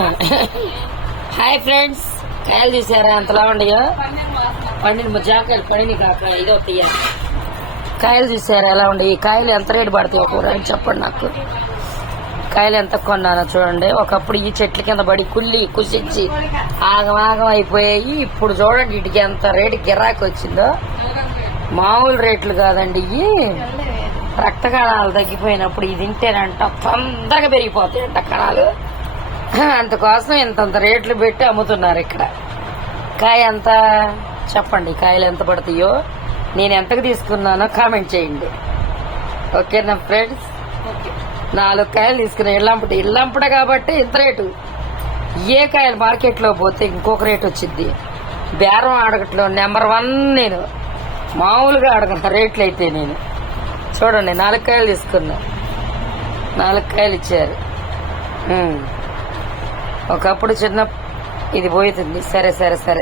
Hi friends, కాయలు చూసారా ఎంతలా ఉండయో? పండిన జాకాయలు పడిన కాక ఇదో తీయాలి. కాయలు చూసారా ఎలా ఉండే? ఈ కాయలు ఎంత రేటు పడతాయి ఒక అని చెప్పండి నాకు. కాయలు ఎంత కొన్నానో చూడండి. ఒకప్పుడు ఈ చెట్ల కింద పడి కుసిచ్చి ఆగం అయిపోయాయి. ఇప్పుడు చూడండి వీటికి ఎంత రేటు గిరాకీ వచ్చిందో. మామూలు రేట్లు కాదండి ఇవి. రక్త కణాలు తగ్గిపోయినప్పుడు ఇది తింటేనంట తొందరగా పెరిగిపోతాయంట కణాలు. అందుకోసం ఇంతంత రేట్లు పెట్టి అమ్ముతున్నారు ఇక్కడ. కాయ ఎంత చెప్పండి, కాయలు ఎంత పడతాయో, నేను ఎంతకు తీసుకున్నానో కామెంట్ చేయండి. ఓకేనా ఫ్రెండ్స్? 4 కాయలు తీసుకున్నా. ఇల్లంపట కాబట్టి ఇంత రేటు. ఏ కాయలు మార్కెట్లో పోతే ఇంకొక రేటు వచ్చింది. బేరం అడగట్లో నెంబర్ 1 నేను. మామూలుగా అడగను రేట్లు అయితే. నేను చూడండి 4 కాయలు తీసుకున్నా. 4 కాయలు ఇచ్చారు. ఒకప్పుడు చిన్న ఇది పోతుంది. సరే సరే సరే